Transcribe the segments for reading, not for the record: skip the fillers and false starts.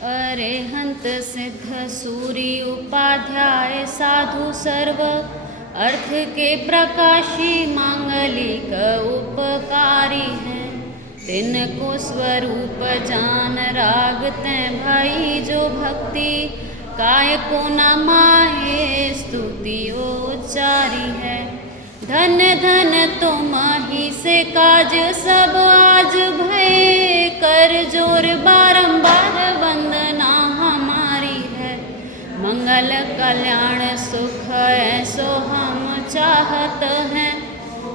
अरिहंत सिद्ध सूर्य उपाध्याय साधु सर्व अर्थ के प्रकाशी मांगलिक उपकारी हैं। तिनको स्वरूप जान रागते भाई जो भक्ति काय को न माहे स्तुति उच्चारी है। धन धन तुम ही से काज सब आज भय कर जोर बारंबार वंदना हमारी है। मंगल कल्याण सुख ऐसो हम चाहत हैं।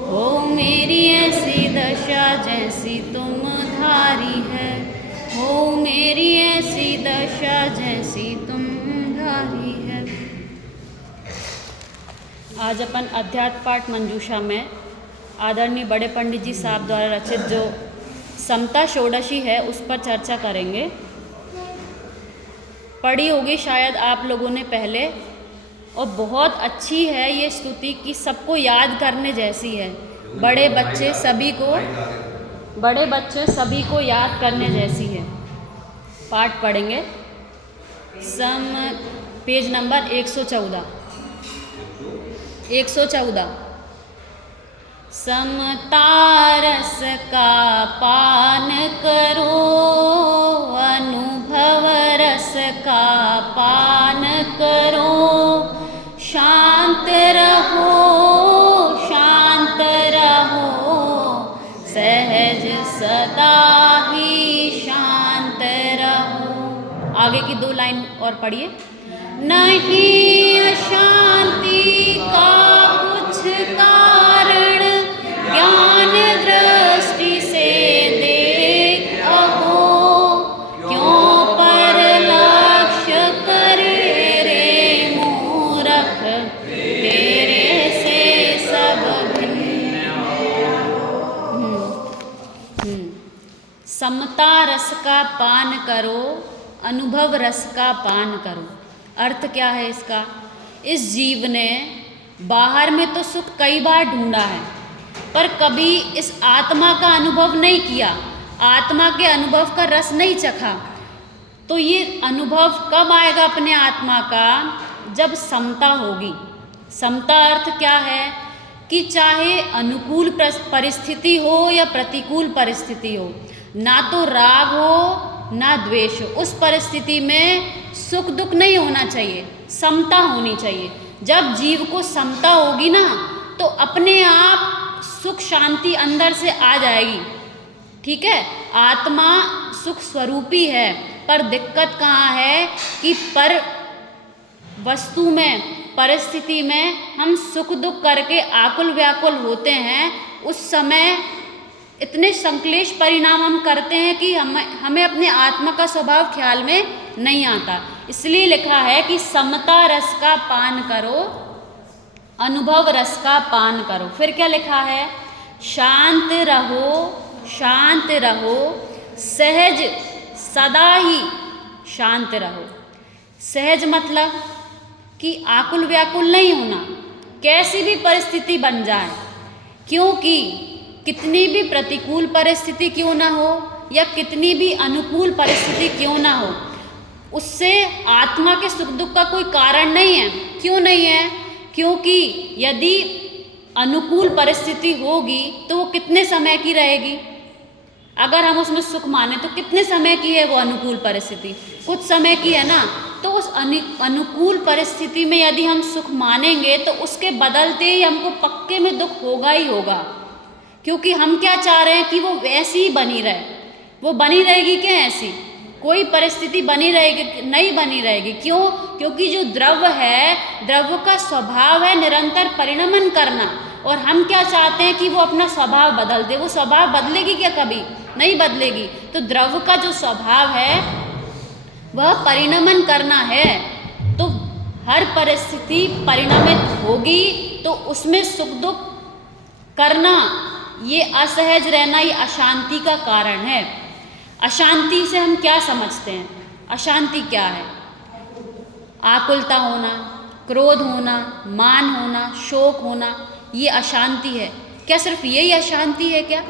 हो मेरी ऐसी दशा जैसी तुम धारी है। हो मेरी ऐसी दशा जैसी तुम धारी है। आज अपन अध्यात्म पाठ मंजूषा में आदरणीय बड़े पंडित जी साहब द्वारा रचित जो समता षोडशी है उस पर चर्चा करेंगे। पढ़ी होगी शायद आप लोगों ने पहले, और बहुत अच्छी है ये स्तुति कि सबको याद करने जैसी है। बड़े बच्चे सभी को याद करने जैसी है। पाठ पढ़ेंगे। Page number 114। समता रस का पान करो, अनुभव रस का पान करो। शांत रहो सहज सदा ही शांत रहो। आगे की 2 लाइन और पढ़िए। नहीं अशांति का कुछ कारण ज्ञान दृष्टि से देख अहो। क्यों पर लक्ष्य करे रे मूरख, तेरे से सब भिन्न। समता रस का पान करो, अनुभव रस का पान करो। अर्थ क्या है इसका? इस जीव ने बाहर में तो सुख कई बार ढूंढा है, पर कभी इस आत्मा का अनुभव नहीं किया, आत्मा के अनुभव का रस नहीं चखा। तो ये अनुभव कब आएगा अपने आत्मा का? जब समता होगी। समता अर्थ क्या है कि चाहे अनुकूल परिस्थिति हो या प्रतिकूल परिस्थिति हो, ना तो राग हो ना द्वेष हो, उस परिस्थिति में सुख दुख नहीं होना चाहिए, समता होनी चाहिए। जब जीव को समता होगी ना तो अपने आप सुख शांति अंदर से आ जाएगी। ठीक है, आत्मा सुख स्वरूपी है, पर दिक्कत कहाँ है कि पर वस्तु में परिस्थिति में हम सुख दुख करके आकुल व्याकुल होते हैं। उस समय इतने संक्लेश परिणाम हम करते हैं कि हमें अपने आत्मा का स्वभाव ख्याल में नहीं आता। इसलिए लिखा है कि समता रस का पान करो, अनुभव रस का पान करो। फिर क्या लिखा है? शांत रहो सहज सदा ही शांत रहो। सहज मतलब कि आकुल व्याकुल नहीं होना, कैसी भी परिस्थिति बन जाए। क्योंकि कितनी भी प्रतिकूल परिस्थिति क्यों ना हो या कितनी भी अनुकूल परिस्थिति क्यों ना हो, उससे आत्मा के सुख दुख का कोई कारण नहीं है। क्यों नहीं है? क्योंकि यदि अनुकूल परिस्थिति होगी तो वो कितने समय की रहेगी? अगर हम उसमें सुख माने तो कितने समय की है वो अनुकूल परिस्थिति? कुछ समय की है ना। तो उस अनुकूल परिस्थिति में यदि हम सुख मानेंगे तो उसके बदलते ही हमको पक्के में दुख होगा ही होगा। क्योंकि हम क्या चाह रहे हैं कि वो वैसी ही बनी रहे। वो बनी रहेगी क्या ऐसी? कोई परिस्थिति बनी रहेगी? नहीं बनी रहेगी। क्यों? क्योंकि जो द्रव्य है, द्रव्य का स्वभाव है निरंतर परिणमन करना, और हम क्या चाहते हैं कि वो अपना स्वभाव बदल दे। वो स्वभाव बदलेगी क्या? कभी नहीं बदलेगी। तो द्रव्य का जो स्वभाव है वह परिणमन करना है। तो हर परिस्थिति परिणमित होगी, तो उसमें सुख दुख करना, ये असहज रहना, ये अशांति का कारण है। अशांति से हम क्या समझते हैं? अशांति क्या है? आकुलता होना, क्रोध होना, मान होना, शोक होना, ये अशांति है। क्या सिर्फ यही अशांति है क्या?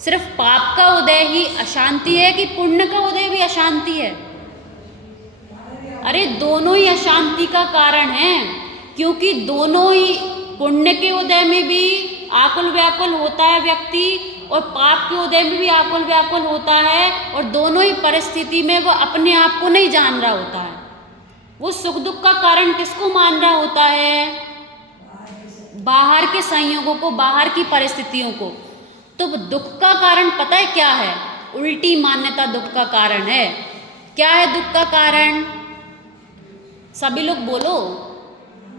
सिर्फ पाप का उदय ही अशांति है कि पुण्य का उदय भी अशांति है? अरे दोनों ही अशांति का कारण हैं, क्योंकि दोनों ही पुण्य के उदय में भी आकुल व्याकुल होता है व्यक्ति, और पाप के उदय में भी आकुल व्याकुल होता है, और दोनों ही परिस्थिति में वो अपने आप को नहीं जान रहा होता है। वो सुख दुख का कारण किसको मान रहा होता है? बाहर के संयोगों को, बाहर की परिस्थितियों को। तो दुख का कारण पता है क्या है? उल्टी मान्यता दुख का कारण है। क्या है दुख का कारण? सभी लोग बोलो।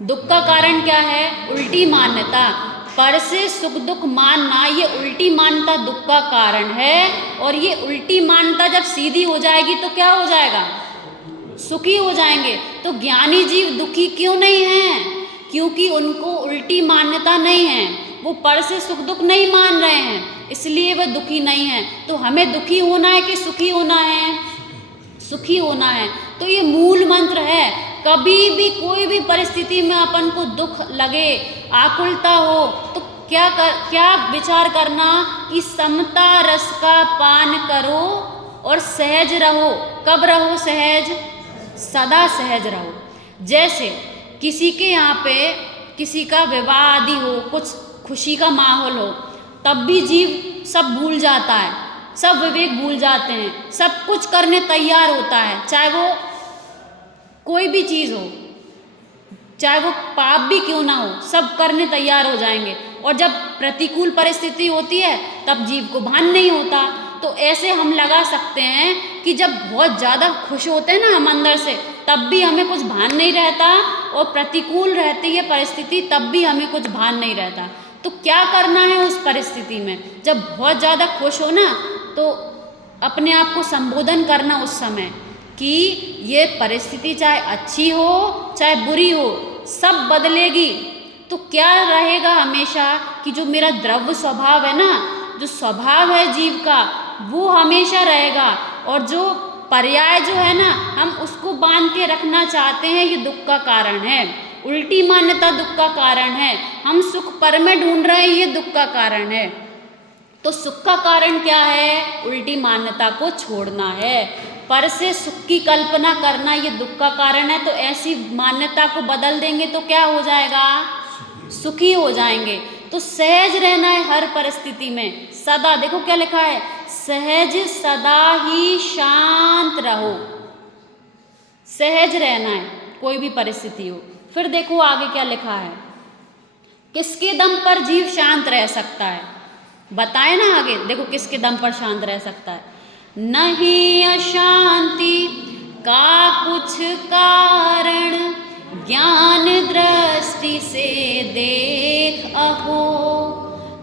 दुख का कारण क्या है? उल्टी मान्यता। पर से सुख दुख मानना, ये उल्टी मान्यता दुख का कारण है। और ये उल्टी मान्यता जब सीधी हो जाएगी तो क्या हो जाएगा? सुखी हो जाएंगे। तो ज्ञानी जीव दुखी क्यों नहीं हैं? क्योंकि उनको उल्टी मान्यता नहीं है, वो पर से सुख दुख नहीं मान रहे हैं, इसलिए वह दुखी नहीं है। तो हमें दुखी होना है कि सुखी होना है? सुखी होना है। तो ये मूल मंत्र है। कभी भी कोई भी परिस्थिति में अपन को दुख लगे, आकुलता हो, तो क्या विचार करना कि समता रस का पान करो और सहज रहो। कब रहो सहज? सदा सहज रहो। जैसे किसी के यहाँ पे किसी का विवाह आदि हो, कुछ खुशी का माहौल हो, तब भी जीव सब भूल जाता है, सब विवेक भूल जाते हैं, सब कुछ करने तैयार होता है, चाहे वो कोई भी चीज़ हो, चाहे वो पाप भी क्यों ना हो, सब करने तैयार हो जाएंगे। और जब प्रतिकूल परिस्थिति होती है तब जीव को भान नहीं होता। तो ऐसे हम लगा सकते हैं कि जब बहुत ज़्यादा खुश होते हैं ना हम अंदर से, तब भी हमें कुछ भान नहीं रहता, और प्रतिकूल रहती है परिस्थिति तब भी हमें कुछ भान नहीं रहता। तो क्या करना है उस परिस्थिति में? जब बहुत ज़्यादा खुश हो ना, तो अपने आप को संबोधन करना उस समय कि ये परिस्थिति चाहे अच्छी हो चाहे बुरी हो, सब बदलेगी। तो क्या रहेगा हमेशा कि जो मेरा द्रव्य स्वभाव है ना, जो स्वभाव है जीव का, वो हमेशा रहेगा। और जो पर्याय जो है ना, हम उसको बांध के रखना चाहते हैं, ये दुख का कारण है। उल्टी मान्यता दुख का कारण है। हम सुख पर में ढूंढ रहे हैं, ये दुख का कारण है। तो सुख का कारण क्या है? उल्टी मान्यता को छोड़ना है। पर से सुख की कल्पना करना, ये दुख का कारण है। तो ऐसी मान्यता को बदल देंगे तो क्या हो जाएगा? सुखी हो जाएंगे। तो सहज रहना है हर परिस्थिति में, सदा। देखो क्या लिखा है, सहज सदा ही शांत रहो। सहज रहना है कोई भी परिस्थिति हो। फिर देखो आगे क्या लिखा है, किसके दम पर जीव शांत रह सकता है? बताए ना आगे, देखो किसके दम पर शांत रह सकता है। नहीं अशांति का कुछ कारण, ज्ञान दृष्टि से देख अहो,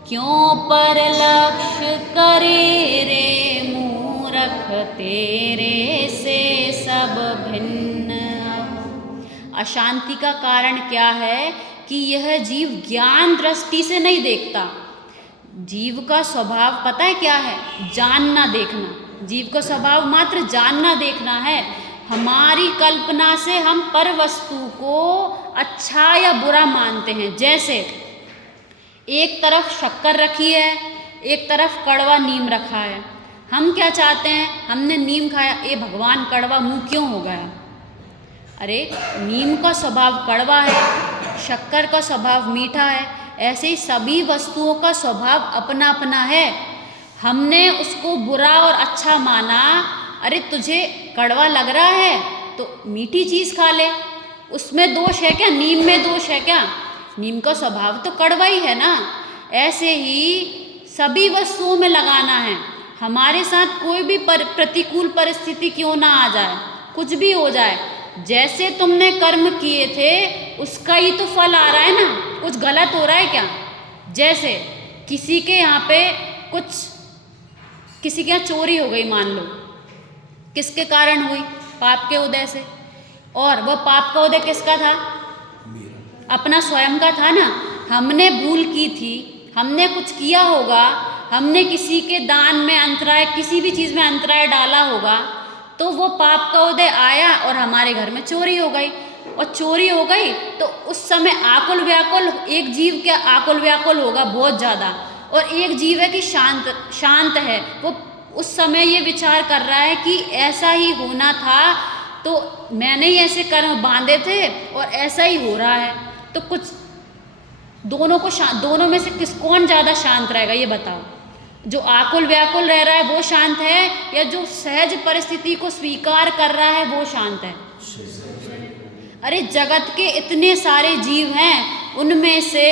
क्यों पर लक्ष्य करे रे मूरख, तेरे से सब भिन्न अहो। अशांति का कारण क्या है कि यह जीव ज्ञान दृष्टि से नहीं देखता। जीव का स्वभाव पता है क्या है? जानना देखना। जीव का स्वभाव मात्र जानना देखना है। हमारी कल्पना से हम पर वस्तु को अच्छा या बुरा मानते हैं। जैसे एक तरफ शक्कर रखी है, एक तरफ कड़वा नीम रखा है। हम क्या चाहते हैं? हमने नीम खाया, ए भगवान कड़वा मुंह क्यों हो गया? अरे नीम का स्वभाव कड़वा है, शक्कर का स्वभाव मीठा है। ऐसे ही सभी वस्तुओं का स्वभाव अपना अपना है। हमने उसको बुरा और अच्छा माना। अरे तुझे कड़वा लग रहा है तो मीठी चीज़ खा ले, उसमें दोष है क्या? नीम में दोष है क्या? नीम का स्वभाव तो कड़वा ही है ना। ऐसे ही सभी वस्तुओं में लगाना है। हमारे साथ कोई भी प्रतिकूल परिस्थिति क्यों ना आ जाए, कुछ भी हो जाए, जैसे तुमने कर्म किए थे उसका ही तो फल आ रहा है ना। कुछ गलत हो रहा है क्या? जैसे किसी के यहाँ पे किसी के यहाँ चोरी हो गई मान लो, किसके कारण हुई? पाप के उदय से। और वह पाप का उदय किसका था? अपना स्वयं का था ना। हमने भूल की थी, हमने कुछ किया होगा, हमने किसी के दान में अंतराय, किसी भी चीज़ में अंतराय डाला होगा, तो वो पाप का उदय आया और हमारे घर में चोरी हो गई। और चोरी हो गई तो उस समय आकुल व्याकुल, एक जीव क्या आकुल व्याकुल होगा बहुत ज़्यादा, और एक जीव है कि शांत है। वो उस समय ये विचार कर रहा है कि ऐसा ही होना था, तो मैंने ही ऐसे कर्म बांधे थे और ऐसा ही हो रहा है। तो कुछ दोनों में से कौन ज़्यादा शांत रहेगा, ये बताओ। जो आकुल व्याकुल रह रहा है वो शांत है, या जो सहज परिस्थिति को स्वीकार कर रहा है वो शांत है? अरे जगत के इतने सारे जीव हैं, उनमें से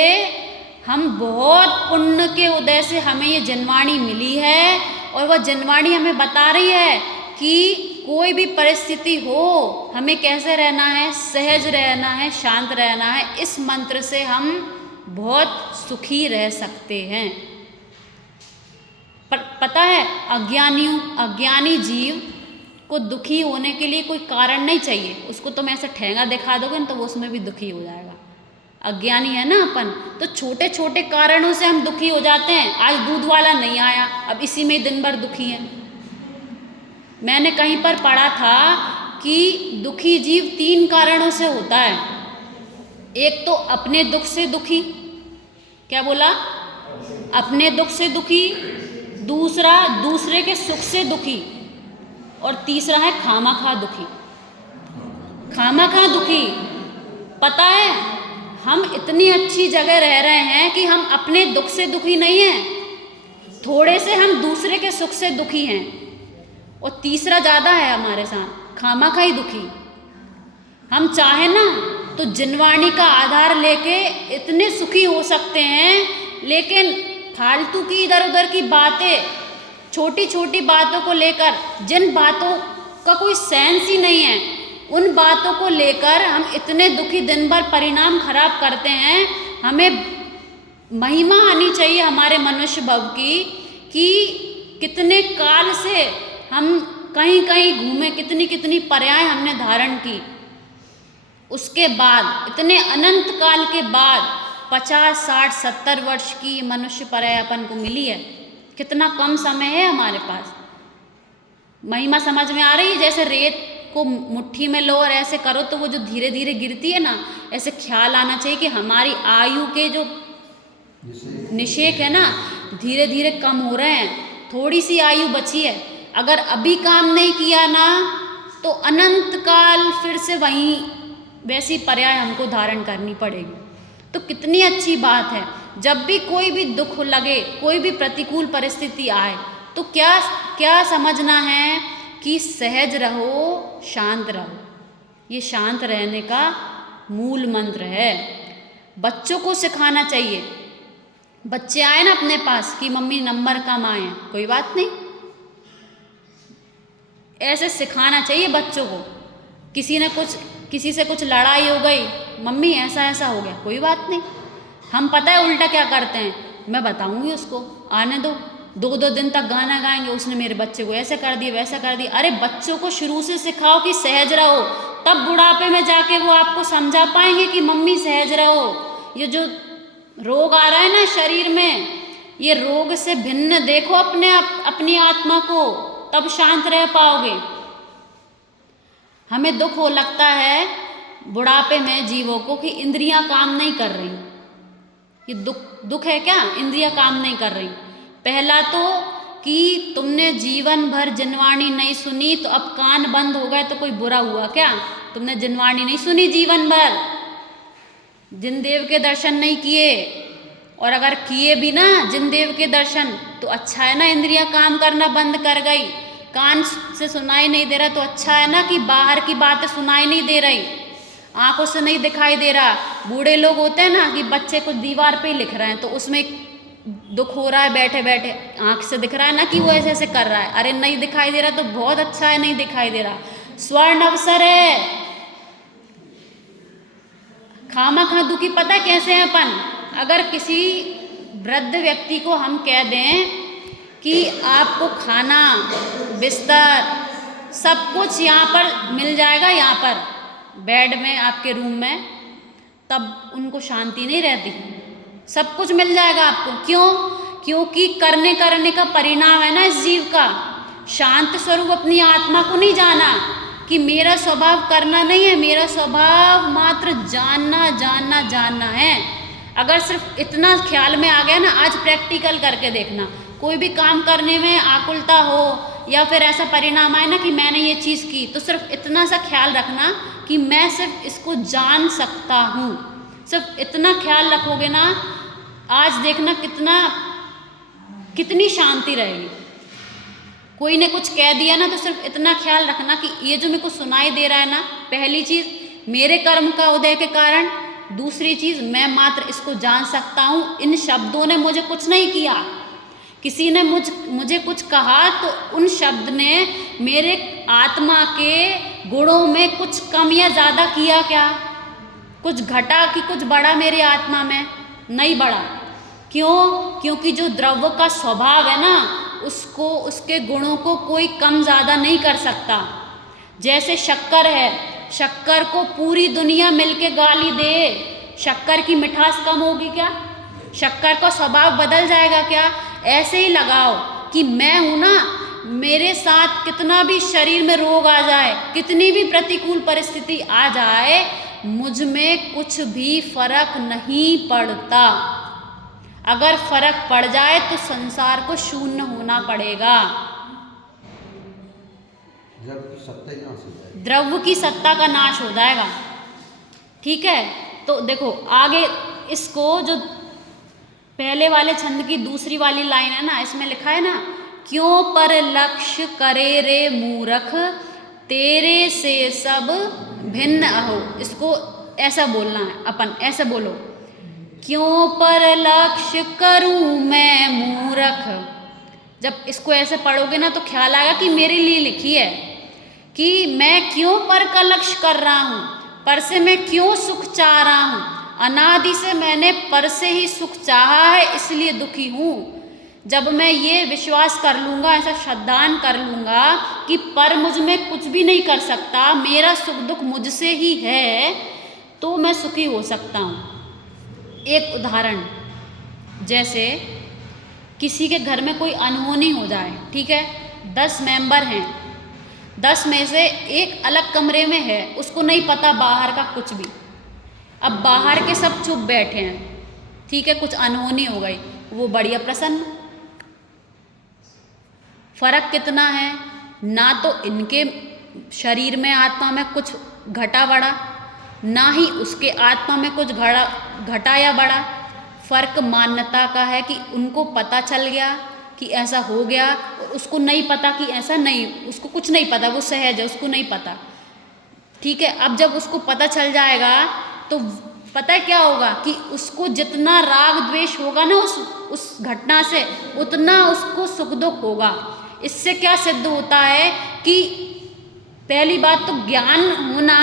हम बहुत पुण्य के उदय से हमें ये जनवाणी मिली है, और वह जनवाणी हमें बता रही है कि कोई भी परिस्थिति हो हमें कैसे रहना है, सहज रहना है, शांत रहना है। इस मंत्र से हम बहुत सुखी रह सकते हैं। पर पता है, अज्ञानी जीव को दुखी होने के लिए कोई कारण नहीं चाहिए। उसको तुम ऐसे ठेंगा दिखा दोगे न तो वो उसमें भी दुखी हो जाएगा। अज्ञानी है ना अपन, तो छोटे छोटे कारणों से हम दुखी हो जाते हैं। आज दूध वाला नहीं आया, अब इसी में दिन भर दुखी है। मैंने कहीं पर पढ़ा था कि दुखी जीव 3 कारणों से होता है। एक तो अपने दुख से दुखी, क्या बोला? अपने दुख से दुखी। दूसरा दूसरे के सुख से दुखी, और तीसरा है खामाखा दुखी। खामाखा दुखी। पता है, हम इतनी अच्छी जगह रह रहे हैं कि हम अपने दुख से दुखी नहीं हैं, थोड़े से हम दूसरे के सुख से दुखी हैं, और तीसरा ज़्यादा है हमारे साथ, खामाखा ही दुखी। हम चाहे ना तो जनवाणी का आधार लेके इतने सुखी हो सकते हैं, लेकिन फालतू की इधर उधर की बातें, छोटी छोटी बातों को लेकर, जिन बातों का कोई सेंस ही नहीं है, उन बातों को लेकर हम इतने दुखी, दिन भर परिणाम खराब करते हैं। हमें महिमा आनी चाहिए हमारे मनुष्य भव की, कि कितने काल से हम कहीं कहीं घूमे, कितनी कितनी पर्याय हमने धारण की। उसके बाद इतने अनंत काल के बाद 50, 60, 70 वर्ष की मनुष्य पर्याय अपन को मिली है। कितना कम समय है हमारे पास। महिमा समझ में आ रही है? जैसे रेत को मुट्ठी में लो और ऐसे करो तो वो जो धीरे धीरे गिरती है ना, ऐसे ख्याल आना चाहिए कि हमारी आयु के जो निषेक है ना, धीरे धीरे कम हो रहे हैं। थोड़ी सी आयु बची है, अगर अभी काम नहीं किया ना तो अनंत काल फिर से वहीं वैसी पर्याय हमको धारण करनी पड़ेगी। तो कितनी अच्छी बात है, जब भी कोई भी दुख लगे, कोई भी प्रतिकूल परिस्थिति आए, तो क्या समझना है कि सहज रहो, शांत रहो। ये शांत रहने का मूल मंत्र है। बच्चों को सिखाना चाहिए। बच्चे आए ना अपने पास कि मम्मी नंबर कम आए हैं, कोई बात नहीं, ऐसे सिखाना चाहिए बच्चों को। किसी से कुछ लड़ाई हो गई, मम्मी ऐसा ऐसा हो गया, कोई बात नहीं। हम पता है उल्टा क्या करते हैं, मैं बताऊंगी उसको, आने दो, 2-2 दिन तक गाना गाएंगे, उसने मेरे बच्चे को ऐसे कर दिया, वैसा कर दिया। अरे बच्चों को शुरू से सिखाओ कि सहज रहो, तब बुढ़ापे में जाके वो आपको समझा पाएंगे कि मम्मी सहज रहो। ये जो रोग आ रहा है ना शरीर में, ये रोग से भिन्न देखो अपनी आत्मा को, तब शांत रह पाओगे। हमें दुख हो लगता है बुढ़ापे में जीवों को कि इंद्रियां काम नहीं कर रही। ये दुख है क्या? इंद्रियां काम नहीं कर रही। पहला तो कि तुमने जीवन भर जनवाणी नहीं सुनी, तो अब कान बंद हो गए तो कोई बुरा हुआ क्या? तुमने जनवाणी नहीं सुनी जीवन भर, जिनदेव के दर्शन नहीं किए, और अगर किए भी ना जिनदेव के दर्शन तो अच्छा है ना, इंद्रियां काम करना बंद कर गई। कान से सुनाई नहीं दे रहा तो अच्छा है ना कि बाहर की बातें सुनाई नहीं दे रही, आंखों से नहीं दिखाई दे रहा। बूढ़े लोग होते हैं ना कि बच्चे कुछ दीवार पे ही लिख रहे हैं तो उसमें दुख हो रहा है, बैठे बैठे आंख से दिख रहा है ना कि वो ऐसे ऐसे कर रहा है। अरे नहीं दिखाई दे रहा तो बहुत अच्छा है, नहीं दिखाई दे रहा, स्वर्ण अवसर है। खामाखा दुखी पता कैसे है अपन? अगर किसी वृद्ध व्यक्ति को हम कह दें कि आपको खाना, बिस्तर, सब कुछ यहाँ पर मिल जाएगा, यहाँ पर बेड में, आपके रूम में, तब उनको शांति नहीं रहती। सब कुछ मिल जाएगा आपको, क्यों? क्योंकि करने का परिणाम है ना इस जीव का। शांत स्वरूप अपनी आत्मा को नहीं जाना कि मेरा स्वभाव करना नहीं है, मेरा स्वभाव मात्र जानना जानना जानना है। अगर सिर्फ इतना ख्याल में आ गया ना, आज प्रैक्टिकल करके देखना, कोई भी काम करने में आकुलता हो या फिर ऐसा परिणाम आए ना कि मैंने ये चीज़ की, तो सिर्फ इतना सा ख्याल रखना कि मैं सिर्फ इसको जान सकता हूँ। सिर्फ इतना ख्याल रखोगे ना, आज देखना कितनी शांति रहेगी। कोई ने कुछ कह दिया ना, तो सिर्फ इतना ख्याल रखना कि ये जो मेरे को सुनाई दे रहा है ना, पहली चीज़ मेरे कर्म का उदय के कारण, दूसरी चीज़ मैं मात्र इसको जान सकता हूँ। इन शब्दों ने मुझे कुछ नहीं किया। किसी ने मुझे कुछ कहा तो उन शब्द ने मेरे आत्मा के गुणों में कुछ कम या ज़्यादा किया क्या? कुछ घटा कि कुछ बढ़ा मेरे आत्मा में? नहीं बढ़ा। क्यों? क्योंकि जो द्रव्य का स्वभाव है ना, उसको, उसके गुणों को कोई कम ज़्यादा नहीं कर सकता। जैसे शक्कर है, शक्कर को पूरी दुनिया मिलके गाली दे, शक्कर की मिठास कम होगी क्या? शक्कर का स्वभाव बदल जाएगा क्या? ऐसे ही लगाओ कि मैं हूँ ना, मेरे साथ कितना भी शरीर में रोग आ जाए, कितनी भी प्रतिकूल परिस्थिति आ जाए, मुझ में कुछ भी फर्क नहीं पड़ता। अगर फर्क पड़ जाए तो संसार को शून्य होना पड़ेगा। द्रव्य की सत्ता का नाश हो जाएगा। ठीक है, तो देखो आगे इसको, जो पहले वाले छंद की दूसरी वाली लाइन है ना, इसमें लिखा है ना, क्यों पर लक्ष्य करे रे मूर्ख, तेरे से सब भिन्न अहो। इसको ऐसा बोलना है अपन, ऐसे बोलो, क्यों पर लक्ष्य करूं मैं मूर्ख। जब इसको ऐसे पढ़ोगे ना, तो ख्याल आएगा कि मेरे लिए लिखी है, कि मैं क्यों पर का लक्ष्य कर रहा हूँ, पर से मैं क्यों सुख चाह रहा हूँ। अनादि से मैंने पर से ही सुख चाहा है, इसलिए दुखी हूँ। जब मैं ये विश्वास कर लूँगा, ऐसा श्रद्धान कर लूँगा कि पर मुझ में कुछ भी नहीं कर सकता, मेरा सुख दुख मुझसे ही है, तो मैं सुखी हो सकता हूँ। एक उदाहरण, जैसे किसी के घर में कोई अनहोनी हो जाए, ठीक है, 10 मेंबर हैं, 10 में से एक अलग कमरे में है, उसको नहीं पता बाहर का कुछ भी। अब बाहर के सब चुप बैठे हैं, ठीक है, कुछ अनहोनी हो गई, वो बढ़िया प्रसन्न। फर्क कितना है, ना तो इनके शरीर में, आत्मा में कुछ घटा बढ़ा, ना ही उसके आत्मा में कुछ घटा या बढ़ा। फर्क मान्यता का है कि उनको पता चल गया कि ऐसा हो गया, और उसको नहीं पता कि ऐसा नहीं, उसको कुछ नहीं पता, वो सहज है, उसको नहीं पता। ठीक है, अब जब उसको पता चल जाएगा तो पता है क्या होगा, कि उसको जितना राग द्वेष होगा ना उस घटना से, उतना उसको सुख दुख होगा। इससे क्या सिद्ध होता है कि पहली बात तो ज्ञान होना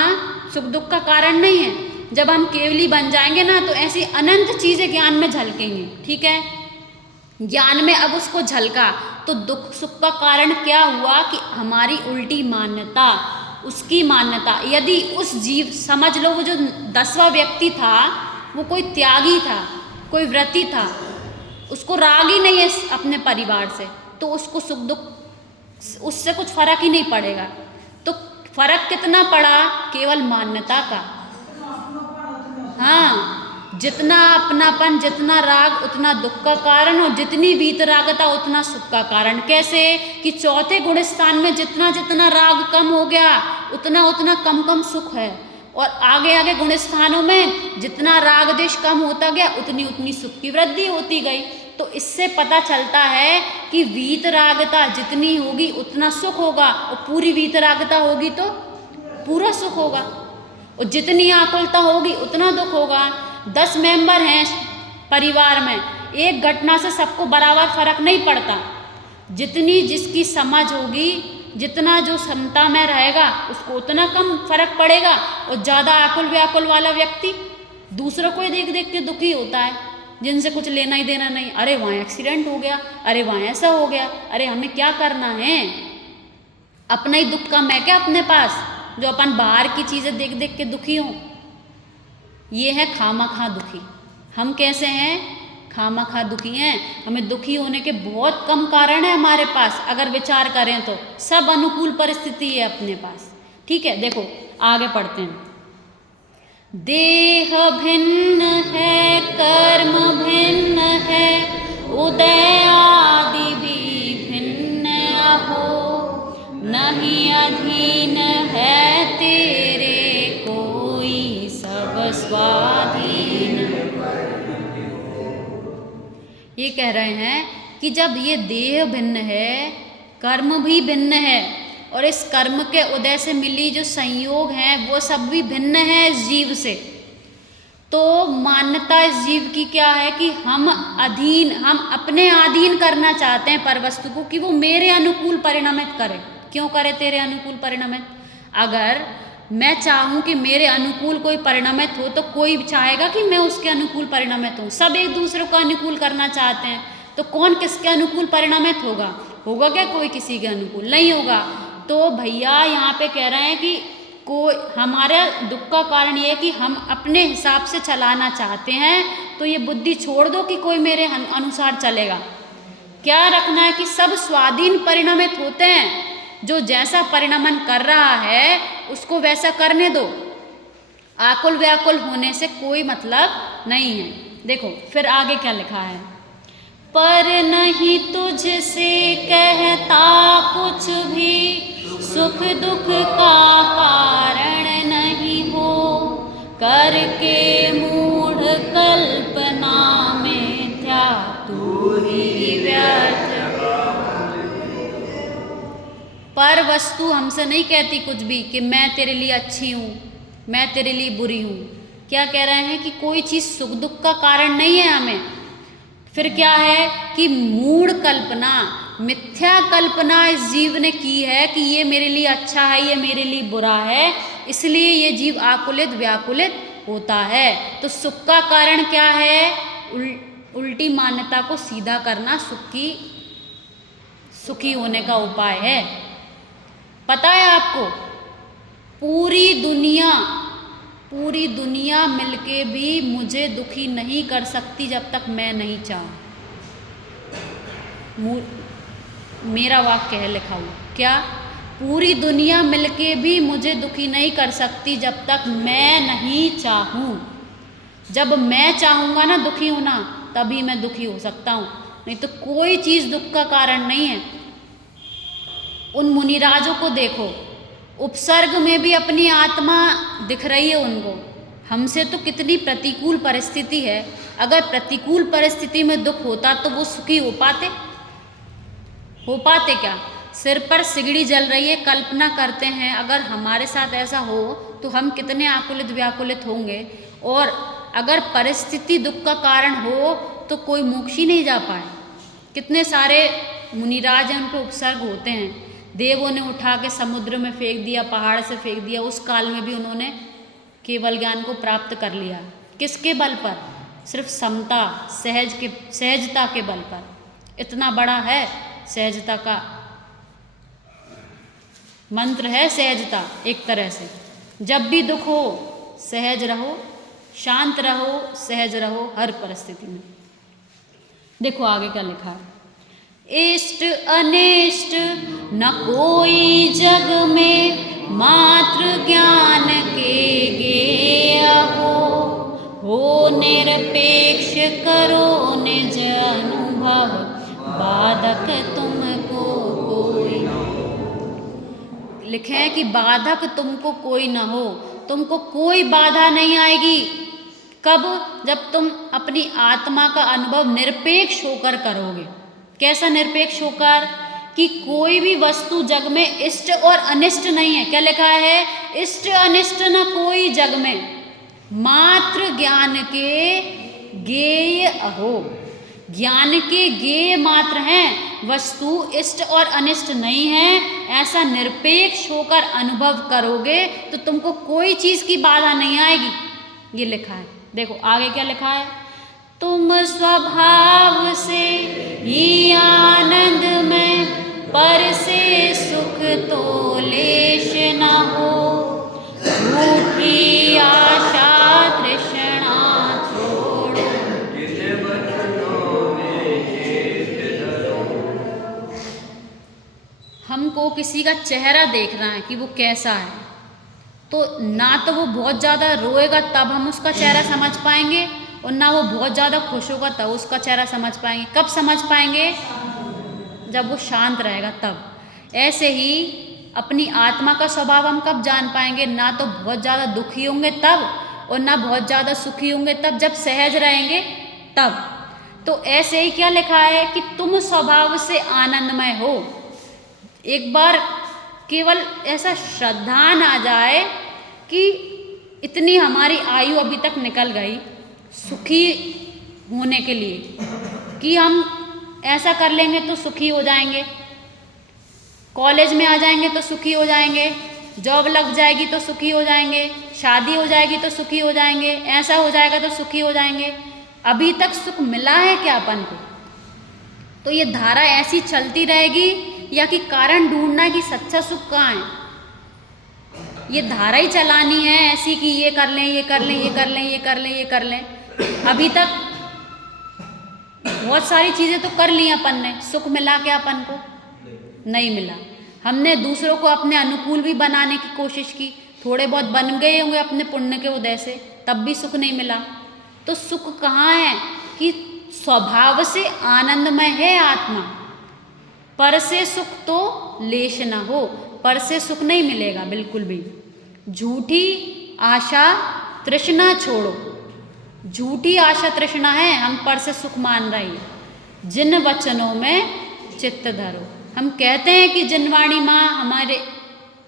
सुख दुख का कारण नहीं है। जब हम केवली बन जाएंगे ना, तो ऐसी अनंत चीज़ें ज्ञान में झलकेंगी। ठीक है, ज्ञान में अब उसको झलका, तो दुख सुख का कारण क्या हुआ, कि हमारी उल्टी मान्यता, उसकी मान्यता। यदि उस जीव, समझ लो वो जो 10वां व्यक्ति था, वो कोई त्यागी था, कोई व्रती था, उसको राग ही नहीं है अपने परिवार से, तो उसको सुख दुख उससे कुछ फर्क ही नहीं पड़ेगा। तो फर्क कितना पड़ा, केवल मान्यता का। हाँ, जितना अपनापन, जितना राग, उतना दुख का कारण, और जितनी वीतरागता उतना सुख का कारण। कैसे, कि चौथे गुण स्थान में जितना जितना राग कम हो गया, उतना उतना कम कम सुख है, और आगे आगे गुण स्थानों में जितना राग देश कम होता गया, उतनी उतनी सुख की वृद्धि होती गई। तो इससे पता चलता है कि वीतरागता जितनी होगी उतना सुख होगा, और पूरी वीतरागता होगी तो पूरा सुख होगा, और जितनी आकुलता होगी उतना दुख होगा। 10 मेंबर हैं परिवार में, एक घटना से सबको बराबर फर्क नहीं पड़ता। जितनी जिसकी समझ होगी, जितना जो क्षमता में रहेगा, उसको उतना कम फर्क पड़ेगा। और ज़्यादा आकुल व्याकुल वाला व्यक्ति दूसरों को ही देख देख के दुखी होता है, जिनसे कुछ लेना ही देना नहीं। अरे वहाँ एक्सीडेंट हो गया, अरे वहाँ ऐसा हो गया, अरे हमें क्या करना है। अपना ही दुख कम है क्या अपने पास, जो अपन बाहर की चीज़ें देख देख के दुखी हों। ये है खामखा दुखी। हम कैसे हैं, खामखा दुखी हैं। हमें दुखी होने के बहुत कम कारण है हमारे पास, अगर विचार करें तो सब अनुकूल परिस्थिति है अपने पास। ठीक है, देखो आगे पढ़ते हैं। देह भिन्न है, कर्म भिन्न है, उदय आदि भी भिन्न हो। नहीं अधीन है तेरे कोई, सब स्वाधीन। ये कह रहे हैं कि जब ये देह भिन्न है, कर्म भी भिन्न है, और इस कर्म के उदय से मिली जो संयोग हैं वो सब भी भिन्न है इस जीव से, तो मान्यता इस जीव की क्या है कि हम अपने अधीन करना चाहते हैं पर वस्तु को, कि वो मेरे अनुकूल परिणमित करे। क्यों करे तेरे अनुकूल परिणमित? अगर मैं चाहूँ कि मेरे अनुकूल कोई परिणमित हो तो कोई चाहेगा कि मैं उसके अनुकूल परिणमित हूँ। सब एक दूसरे को अनुकूल करना चाहते हैं, तो कौन किसके अनुकूल परिणमित होगा? होगा क्या कोई किसी के अनुकूल? नहीं होगा। तो भैया यहाँ पे कह रहे हैं कि कोई हमारे दुख का कारण ये है कि हम अपने हिसाब से चलाना चाहते हैं, तो ये बुद्धि छोड़ दो कि कोई मेरे अनुसार चलेगा। क्या रखना है कि सब स्वाधीन परिणमित होते हैं, जो जैसा परिणमन कर रहा है उसको वैसा करने दो। आकुल व्याकुल होने से कोई मतलब नहीं है। देखो फिर आगे क्या लिखा है, पर नहीं तुझसे कहता कुछ भी, सुख दुख का कारण नहीं हो, करके मूढ़ कल्पना मिथ्या तू ही व्यर्थ। पर वस्तु हमसे नहीं कहती कुछ भी कि मैं तेरे लिए अच्छी हूँ, मैं तेरे लिए बुरी हूँ। क्या कह रहे हैं कि कोई चीज़ सुख दुख का कारण नहीं है हमें। फिर क्या है कि मूढ़ कल्पना, मिथ्या कल्पना इस जीव ने की है कि ये मेरे लिए अच्छा है, ये मेरे लिए बुरा है, इसलिए ये जीव आकुलित व्याकुलित होता है। तो सुख का कारण क्या है? उल्टी मान्यता को सीधा करना सुखी होने का उपाय है। पता है आपको, पूरी दुनिया मिलके भी मुझे दुखी नहीं कर सकती जब तक मैं नहीं चाहूँ। मेरा वाक्य है लिखा हुआ, क्या? पूरी दुनिया मिलके भी मुझे दुखी नहीं कर सकती जब तक मैं नहीं चाहूँ। जब मैं चाहूँगा ना दुखी होना, तभी मैं दुखी हो सकता हूँ, नहीं तो कोई चीज़ दुख का कारण नहीं है। उन मुनिराजों को देखो, उपसर्ग में भी अपनी आत्मा दिख रही है उनको। हमसे तो कितनी प्रतिकूल परिस्थिति है, अगर प्रतिकूल परिस्थिति में दुख होता तो वो सुखी हो पाते क्या? सिर पर सिगड़ी जल रही है, कल्पना करते हैं अगर हमारे साथ ऐसा हो तो हम कितने आकुलित व्याकुलित होंगे। और अगर परिस्थिति दुख का कारण हो तो कोई मोक्ष ही नहीं जा पाए। कितने सारे मुनिराज हैं, उनको उपसर्ग होते हैं। देवों ने उठा के समुद्र में फेंक दिया, पहाड़ से फेंक दिया, उस काल में भी उन्होंने केवल ज्ञान को प्राप्त कर लिया। किसके बल पर? सिर्फ समता, सहजता के बल पर। इतना बड़ा है सहजता का मंत्र है, सहजता। एक तरह से जब भी दुख हो सहज रहो, शांत रहो, सहज रहो हर परिस्थिति में। देखो आगे क्या लिखा है, इष्ट अनिष्ट न कोई जग में, मात्र ज्ञान के गेय हो निरपेक्ष करो निज अनुभव, बाधक तुमको कोई। लिखे हैं कि बाधक तुमको कोई न हो, तुमको कोई बाधा नहीं आएगी। कब? जब तुम अपनी आत्मा का अनुभव निरपेक्ष होकर करोगे। कैसा निरपेक्ष होकर? कि कोई भी वस्तु जग में इष्ट और अनिष्ट नहीं है। क्या लिखा है? इष्ट अनिष्ट न कोई जग में, मात्र ज्ञान के गेय हो। ज्ञान के गेय मात्र हैं, वस्तु इष्ट और अनिष्ट नहीं है। ऐसा निरपेक्ष होकर अनुभव करोगे तो तुमको कोई चीज़ की बाधा नहीं आएगी। ये लिखा है। देखो आगे क्या लिखा है, तुम स्वभाव से ही आनंद में, पर से सुख तो लेश न हो, झूठी आशा तृष्णा छोड़ो। हमको किसी का चेहरा देखना है कि वो कैसा है, तो ना तो वो बहुत ज़्यादा रोएगा तब हम उसका चेहरा समझ पाएंगे, और ना वो बहुत ज़्यादा खुश होगा तब उसका चेहरा समझ पाएंगे। कब समझ पाएंगे? जब वो शांत रहेगा तब। ऐसे ही अपनी आत्मा का स्वभाव हम कब जान पाएंगे? ना तो बहुत ज़्यादा दुखी होंगे तब, और ना बहुत ज़्यादा सुखी होंगे तब, जब सहज रहेंगे तब। तो ऐसे ही क्या लिखा है कि तुम स्वभाव से आनंदमय हो। एक बार केवल ऐसा श्रद्धान आ जाए कि इतनी हमारी आयु अभी तक निकल गई सुखी होने के लिए, कि हम ऐसा कर लेंगे तो सुखी हो जाएंगे, कॉलेज में आ जाएंगे तो सुखी हो जाएंगे, जॉब लग जाएगी तो सुखी हो जाएंगे, शादी हो जाएगी तो सुखी हो जाएंगे, ऐसा हो जाएगा तो सुखी हो जाएंगे। अभी तक सुख मिला है क्या अपन को? तो ये धारा ऐसी चलती रहेगी, या कि कारण ढूंढना कि सच्चा सुख कहाँ है? ये धारा ही चलानी है ऐसी कि ये कर लें, ये कर लें, ये कर लें, ये कर लें, ये कर लें। अभी तक बहुत सारी चीज़ें तो कर ली अपन ने, सुख मिला क्या अपन को? नहीं मिला। हमने दूसरों को अपने अनुकूल भी बनाने की कोशिश की, थोड़े बहुत बन गए होंगे अपने पुण्य के उदय से, तब भी सुख नहीं मिला। तो सुख कहाँ है? कि स्वभाव से आनंदमय है आत्मा, पर से सुख तो लेश न हो, पर से सुख नहीं मिलेगा बिल्कुल भी। झूठी आशा तृष्णा छोड़ो। झूठी आशा तृष्णा है, हम पर से सुख मान रहे हैं। जिन वचनों में चित्त धरो। हम कहते हैं कि जिनवाणी माँ हमारे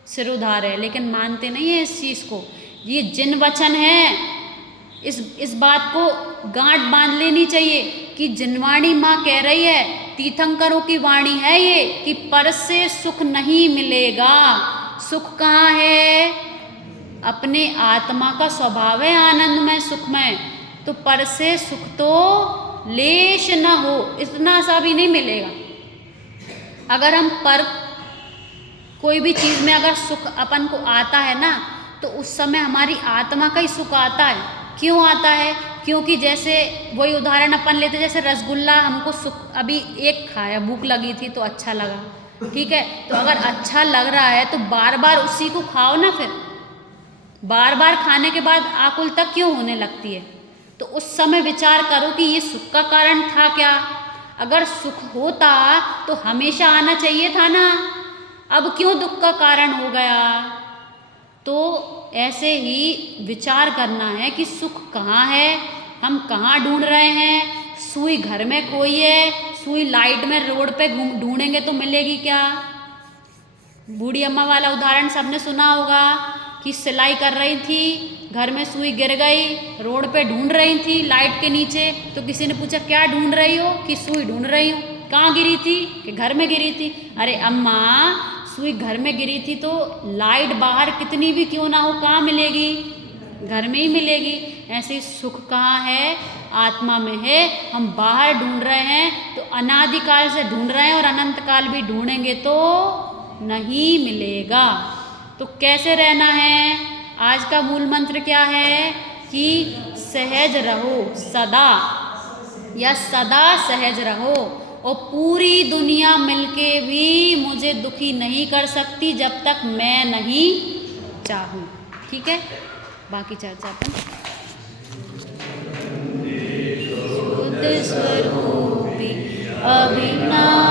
सिरोधार है, लेकिन मानते नहीं है इस चीज़ को। ये जिन वचन है, इस बात को गांठ बांध लेनी चाहिए कि जिनवाणी माँ कह रही है, तीर्थंकरों की वाणी है ये, कि पर से सुख नहीं मिलेगा। सुख कहाँ है? अपने आत्मा का स्वभाव है आनंदमय सुखमय, तो पर से सुख तो लेश न हो, इतना सा भी नहीं मिलेगा। अगर हम पर कोई भी चीज़ में अगर सुख अपन को आता है ना, तो उस समय हमारी आत्मा का ही सुख आता है। क्यों आता है? क्योंकि जैसे वही उदाहरण अपन लेते, जैसे रसगुल्ला हमको सुख, अभी एक खाया, भूख लगी थी तो अच्छा लगा, ठीक है, तो अगर अच्छा लग रहा है तो बार बार उसी को खाओ ना, फिर बार बार खाने के बाद आकुलता क्यों होने लगती है? तो उस समय विचार करो कि ये सुख का कारण था क्या? अगर सुख होता तो हमेशा आना चाहिए था ना, अब क्यों दुख का कारण हो गया? तो ऐसे ही विचार करना है कि सुख कहाँ है, हम कहाँ ढूंढ रहे हैं। सुई घर में कोई है, सुई लाइट में रोड पे ढूंढेंगे तो मिलेगी क्या? बूढ़ी अम्मा वाला उदाहरण सबने सुना होगा कि सिलाई कर रही थी, घर में सुई गिर गई, रोड पे ढूंढ रही थी लाइट के नीचे, तो किसी ने पूछा क्या ढूंढ रही हो? कि सुई ढूंढ रही हूँ। कहाँ गिरी थी? कि घर में गिरी थी। अरे अम्मा, सुई घर में गिरी थी तो लाइट बाहर कितनी भी क्यों ना हो, कहाँ मिलेगी? घर में ही मिलेगी। ऐसे सुख कहाँ है? आत्मा में है। हम बाहर ढूंढ रहे हैं तो अनादिकाल से ढूंढ रहे हैं, और अनंत काल भी ढूंढेंगे तो नहीं मिलेगा। तो कैसे रहना है? आज का मूल मंत्र क्या है? कि सहज रहो सदा, या सदा सहज रहो। और पूरी दुनिया मिलके भी मुझे दुखी नहीं कर सकती जब तक मैं नहीं चाहूँ। ठीक है, बाकी चर्चा अपन शुद्ध स्वरूपी अभिनाश